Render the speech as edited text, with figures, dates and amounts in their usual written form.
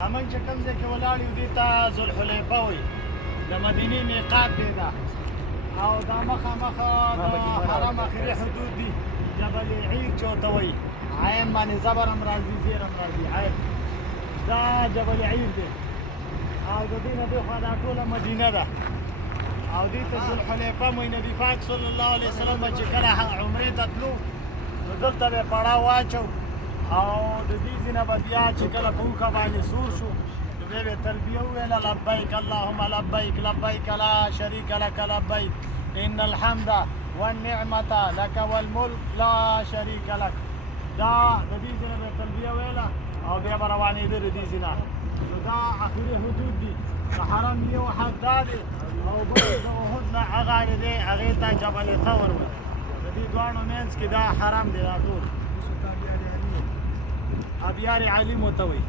موږ چې کوم ځای کې ولاړ یو دې ته ذوالحلیفه وایي د مدینې میقات دی دا او دا مخامخ د حرم اخري حدود دي جبل عیر چې ورته وایي عین باندې زبر هم راځي زیر هم راځي عین دا جبل عیر دی او د دې نه دېخوا دا ټوله مدینه ده او دې ته ذوالحلیفه وایي نبي پاک صلی الله علیه وسلم به چې کله عمرې ته تلو نو دلته به یې پړاو واچو او د دې ځینه به بیا چې کله په اوښه باندې سور شو نو بیا به یې تلبیه وویله لبیک اللهم لبیک لبیک لا شریک لک لبیک ان الحمد والنعمة لك والملک لا شریک لک دا د دې ځینه به یې تلبیه ویله او بیا به روانېده د دې ځینه نو دا اخري حدود دي د حرم یو حد دا دی او بل د احد نه هغه اړې دی هغې ته جبل ثور وایي د دې دواړو منځ کې دا حرم دی دا ټول ابيار علي متوي